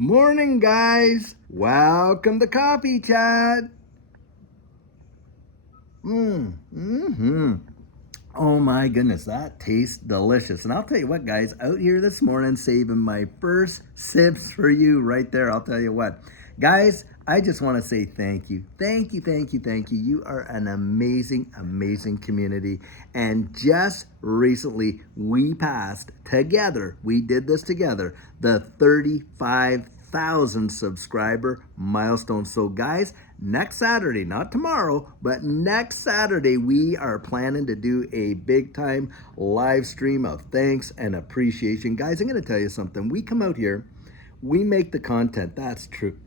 Morning, guys. Welcome to Coffee Chat. Mm-hmm. Oh my goodness, that tastes delicious. And I'll tell you what, guys, out here this morning saving my first sips for you right there. I'll tell you what. Guys, I just want to say thank you. Thank you, thank you, thank you. You are an amazing, amazing community. And just recently, we passed together, we did this together, the 35,000 subscriber milestone. So, guys, next Saturday, not tomorrow, but next Saturday, we are planning to do a big time live stream of thanks and appreciation. Guys, I'm going to tell you something. We come out here, we make the content, that's true.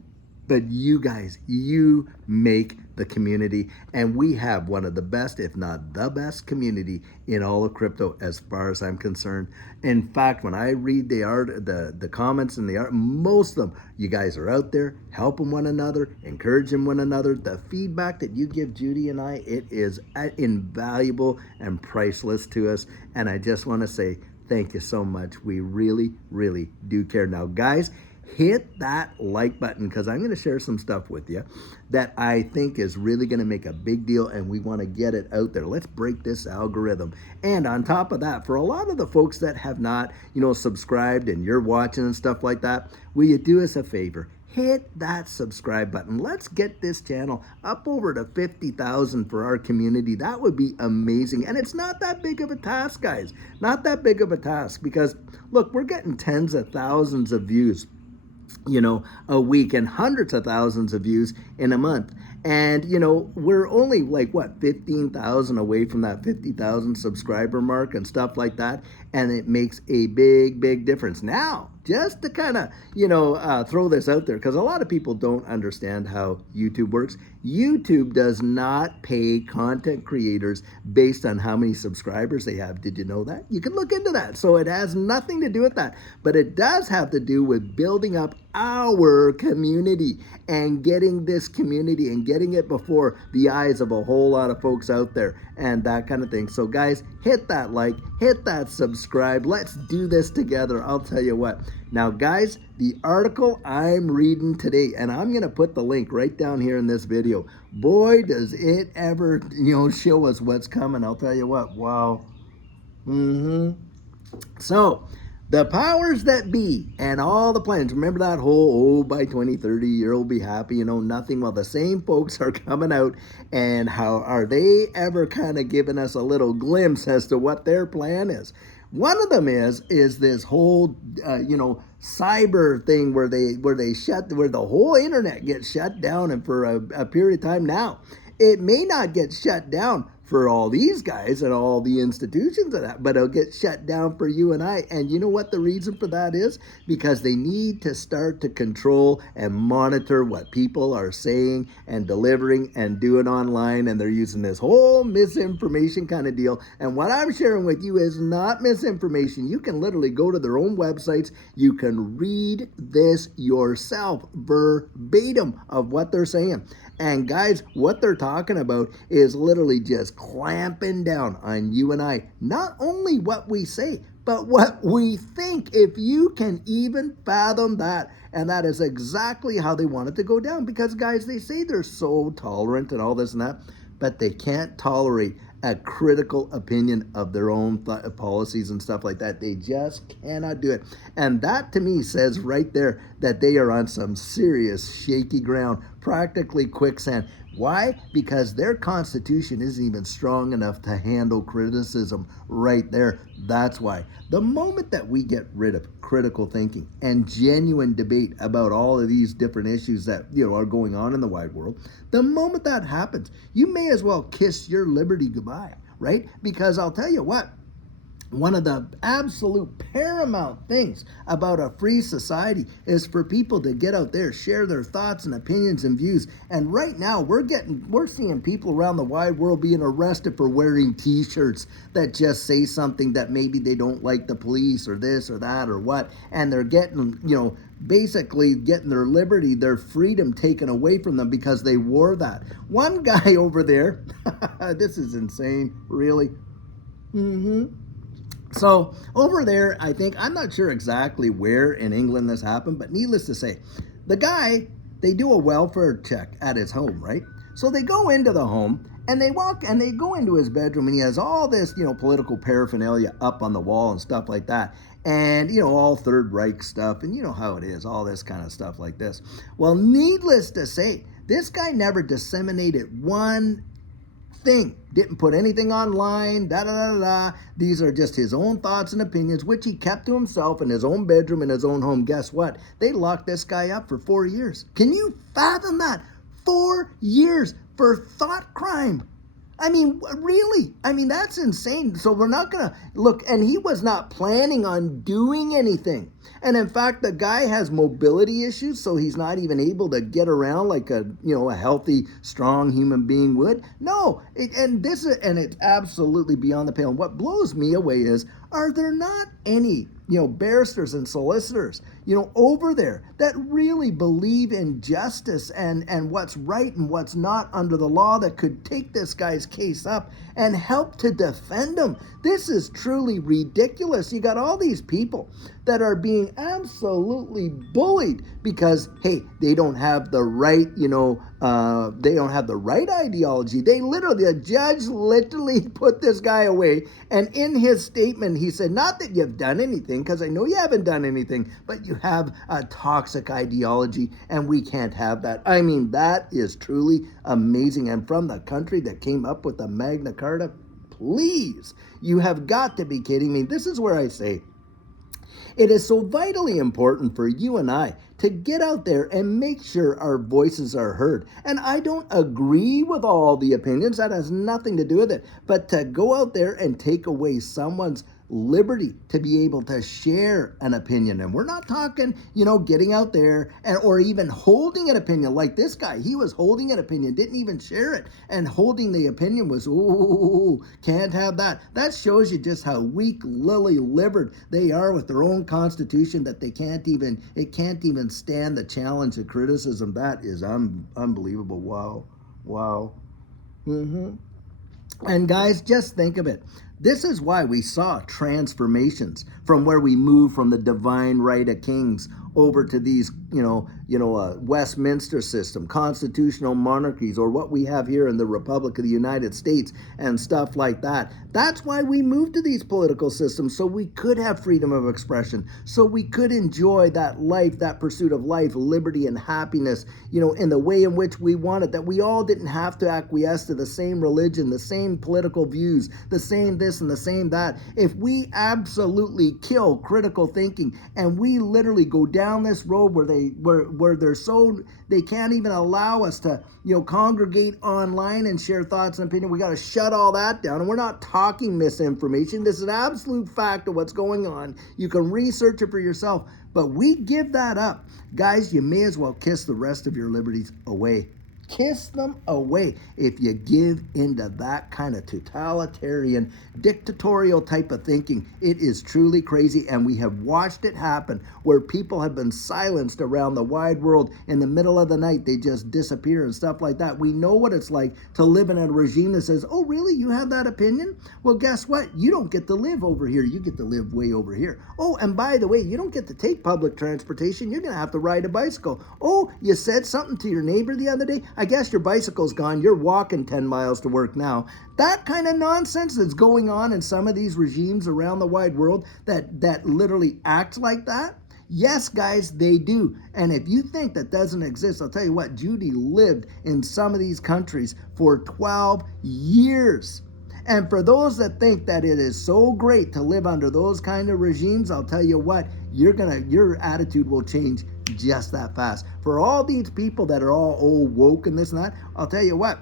But you guys, you make the community, and we have one of the best, if not the best community in all of crypto as far as I'm concerned. In fact, when I read the comments and the art, most of them, you guys are out there helping one another, encouraging one another. The feedback that you give Judy and I, it is invaluable and priceless to us. And I just want to say thank you so much. We really, really do care. Now, guys, hit that like button because I'm going to share some stuff with you that I think is really going to make a big deal, and we want to get it out there. Let's break this algorithm. And on top of that, for a lot of the folks that have not, subscribed and you're watching and stuff like that, will you do us a favor? Hit that subscribe button. Let's get this channel up over to 50,000 for our community. That would be amazing. And it's not that big of a task, guys. Not that big of a task because, look, we're getting tens of thousands of views a week and hundreds of thousands of views in a month. And, we're only 15,000 away from that 50,000 subscriber mark and stuff like that. And it makes a big, big difference. Now, just to kind of, throw this out there, because a lot of people don't understand how YouTube works. YouTube does not pay content creators based on how many subscribers they have. Did you know that? You can look into that. So it has nothing to do with that. But it does have to do with building up our community and getting this community and getting it before the eyes of a whole lot of folks out there and that kind of thing. So guys, hit that like, hit that subscribe. Let's do this together. I'll tell you what. Now, guys, the article I'm reading today, and I'm going to put the link right down here in this video. Boy, does it ever, show us what's coming. I'll tell you what. Wow. So, the powers that be and all the plans. Remember that whole, by 2030, you'll be happy, nothing. Well, the same folks are coming out, and how are they ever kind of giving us a little glimpse as to what their plan is? One of them is this whole, cyber thing where the whole internet gets shut down and for a period of time. Now, it may not get shut down for all these guys and all the institutions of that, but it'll get shut down for you and I. And you know what the reason for that is? Because they need to start to control and monitor what people are saying and delivering and doing online. And they're using this whole misinformation kind of deal. And what I'm sharing with you is not misinformation. You can literally go to their own websites. You can read this yourself verbatim of what they're saying. And guys, what they're talking about is literally just clamping down on you and I. Not only what we say, but what we think, if you can even fathom that. And that is exactly how they want it to go down. Because, guys, they say they're so tolerant and all this and that, but they can't tolerate a critical opinion of their own policies and stuff like that. They just cannot do it. And that to me says right there that they are on some serious shaky ground, practically quicksand. Why? Because their constitution isn't even strong enough to handle criticism right there. That's why. The moment that we get rid of critical thinking and genuine debate about all of these different issues that are going on in the wide world, the moment that happens, you may as well kiss your liberty goodbye, right? Because I'll tell you what, one of the absolute paramount things about a free society is for people to get out there, share their thoughts and opinions and views. And right now we're seeing people around the wide world being arrested for wearing t-shirts that just say something that maybe they don't like the police or this or that or what. And they're getting, basically getting their liberty, their freedom taken away from them because they wore that. One guy over there, this is insane, really. So over there, I think, I'm not sure exactly where in England this happened, but needless to say, the guy, they do a welfare check at his home, right? So they go into the home and they walk and they go into his bedroom, and he has all this, political paraphernalia up on the wall and stuff like that. And, all Third Reich stuff, and you know how it is, all this kind of stuff like this. Well, needless to say, this guy never disseminated one thing. Didn't put anything online, da da da da. These are just his own thoughts and opinions, which he kept to himself in his own bedroom, in his own home. Guess what? They locked this guy up for 4 years. Can you fathom that? 4 years for thought crime. I mean, really? I mean, that's insane. So we're not going to look, and he was not planning on doing anything. And in fact, the guy has mobility issues, so he's not even able to get around like a healthy, strong human being would. No, and it's absolutely beyond the pale. And what blows me away is, are there not any barristers and solicitors over there that really believe in justice and what's right and what's not under the law, that could take this guy's case up and help to defend him? This is truly ridiculous. You got all these people that are being absolutely bullied because, hey, they don't have the right, they don't have the right ideology. The judge literally put this guy away. And in his statement, he said, not that you've done anything, because I know you haven't done anything, but you have a toxic ideology, and we can't have that. I mean, that is truly amazing. And from the country that came up with the Magna Carta, please, you have got to be kidding me. This is where I say, it is so vitally important for you and I to get out there and make sure our voices are heard. And I don't agree with all the opinions. That has nothing to do with it. But to go out there and take away someone's liberty to be able to share an opinion. And we're not talking, getting out there or even holding an opinion like this guy. He was holding an opinion, didn't even share it. And holding the opinion was, ooh, can't have that. That shows you just how weak, lily-livered they are with their own constitution, that it can't even stand the challenge of criticism. That is unbelievable. Wow. And guys, just think of it. This is why we saw transformations from where we moved from the divine right of kings over to these, Westminster system, constitutional monarchies, or what we have here in the Republic of the United States and stuff like that. That's why we moved to these political systems, so we could have freedom of expression, so we could enjoy that life, that pursuit of life, liberty, and happiness, in the way in which we want it, that we all didn't have to acquiesce to the same religion, the same political views, the same this and the same that. If we absolutely kill critical thinking and we literally go down this road where they can't even allow us to congregate online and share thoughts and opinion, we got to shut all that down. And we're not talking misinformation. This is an absolute fact of what's going on. You can research it for yourself. But we give that up, guys. You may as well kiss the rest of your liberties away. Kiss them away if you give into that kind of totalitarian, dictatorial type of thinking. It is truly crazy, and we have watched it happen where people have been silenced around the wide world. In the middle of the night, they just disappear and stuff like that. We know what it's like to live in a regime that says, oh, really? You have that opinion? Well, guess what? You don't get to live over here. You get to live way over here. Oh, and by the way, you don't get to take public transportation. You're going to have to ride a bicycle. Oh, you said something to your neighbor the other day? I guess your bicycle's gone. You're walking 10 miles to work now. That kind of nonsense that's going on in some of these regimes around the wide world that literally act like that. Yes, guys, they do. And if you think that doesn't exist, I'll tell you what, Judy lived in some of these countries for 12 years. And for those that think that it is so great to live under those kind of regimes, I'll tell you what, your attitude will change just that fast. For all these people that are all woke and this and that, I'll tell you what,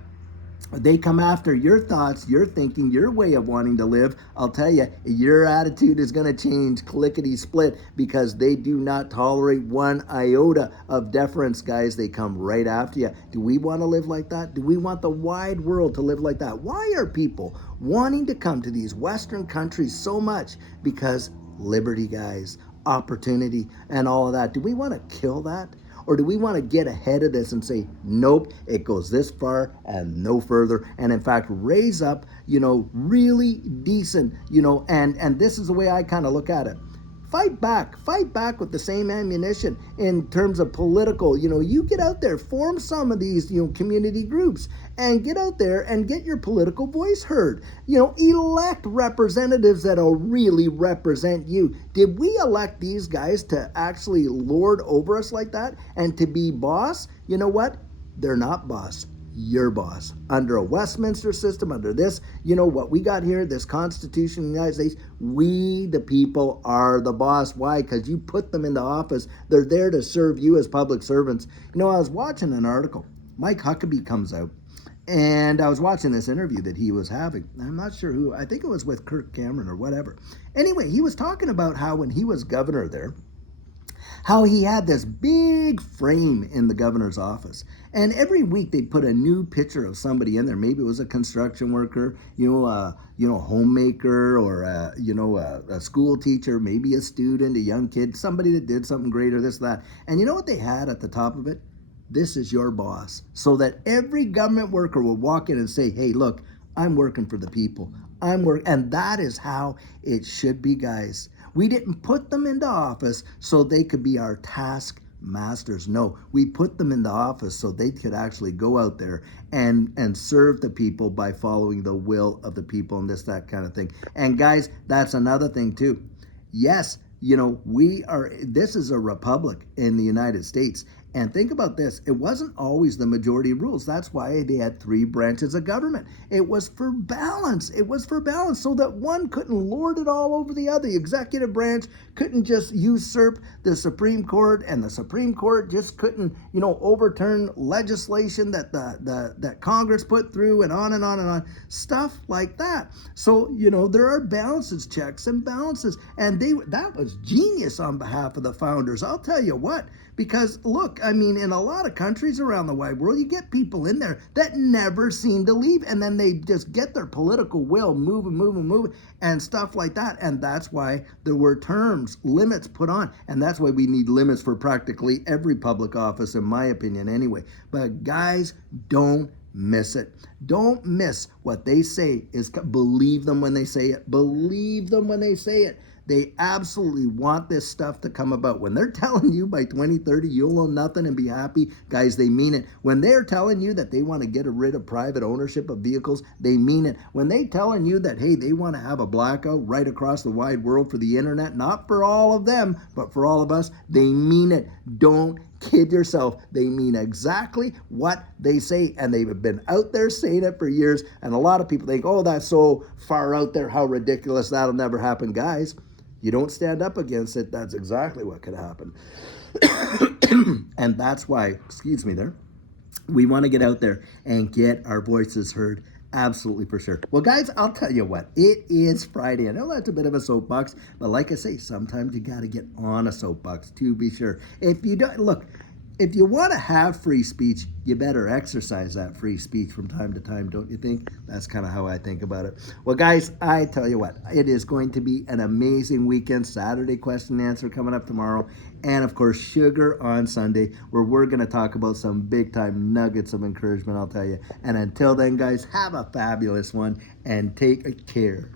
they come after your thoughts, your thinking, your way of wanting to live. I'll tell you, your attitude is going to change clickety-split, because they do not tolerate one iota of deference, guys. They come right after you. Do we want to live like that? Do we want the wide world to live like that? Why are people wanting to come to these Western countries so much? Because liberty, guys, opportunity, and all of that. Do we want to kill that? Or do we want to get ahead of this and say, nope, it goes this far and no further, and in fact raise up, really decent, and this is the way I kind of look at it. Fight back with the same ammunition in terms of political. You get out there, form some of these, community groups, and get out there and get your political voice heard. Elect representatives that'll really represent you. Did we elect these guys to actually lord over us like that and to be boss? You know what? They're not boss. Your boss. Under a Westminster system, under this, what we got here, this Constitution of the United States, we, the people, are the boss. Why? Because you put them into office. They're there to serve you as public servants. I was watching an article. Mike Huckabee comes out, and I was watching this interview that he was having. I'm not sure who. I think it was with Kirk Cameron or whatever. Anyway, he was talking about how when he was governor there, how he had this big frame in the governor's office. And every week they put a new picture of somebody in there. Maybe it was a construction worker, a homemaker, or a school teacher, maybe a student, a young kid, somebody that did something great or this, that. And you know what they had at the top of it? This is your boss. So that every government worker will walk in and say, hey, look, I'm working for the people. And that is how it should be, guys. We didn't put them into office so they could be our task masters. No, we put them in the office so they could actually go out there and serve the people by following the will of the people and that kind of thing. And guys, that's another thing too. Yes, this is a republic in the United States. And think about this, it wasn't always the majority rules. That's why they had 3 branches of government. It was for balance. It was for balance so that one couldn't lord it all over the other. The executive branch couldn't just usurp the Supreme Court, and the Supreme Court just couldn't, overturn legislation that that Congress put through, and on and on and on. Stuff like that. So, there are balances, checks and balances. And that was genius on behalf of the founders. I'll tell you what. Because, look, in a lot of countries around the wide world, you get people in there that never seem to leave. And then they just get their political will moving, and stuff like that. And that's why there were terms, limits put on. And that's why we need limits for practically every public office, in my opinion, anyway. But, guys, don't miss it. Don't miss what they say. Believe them when they say it. Believe them when they say it. They absolutely want this stuff to come about. When they're telling you by 2030 you'll own nothing and be happy, guys, they mean it. When they're telling you that they want to get rid of private ownership of vehicles, they mean it. When they're telling you that, hey, they want to have a blackout right across the wide world for the internet, not for all of them, but for all of us, they mean it. Don't kid yourself. They mean exactly what they say, and they've been out there saying it for years. And a lot of people think, oh, that's so far out there, how ridiculous, that'll never happen. Guys, you don't stand up against it, that's exactly what could happen. And that's why, excuse me there, we want to get out there and get our voices heard. Absolutely, for sure. Well, guys, I'll tell you what, it is Friday. I know that's a bit of a soapbox, but like I say, sometimes you got to get on a soapbox to be sure. If you don't, look, if you want to have free speech, you better exercise that free speech from time to time, don't you think? That's kind of how I think about it. Well, guys, I tell you what, it is going to be an amazing weekend. Saturday question and answer coming up tomorrow. And, of course, Sugar on Sunday, where we're going to talk about some big-time nuggets of encouragement, I'll tell you. And until then, guys, have a fabulous one and take care.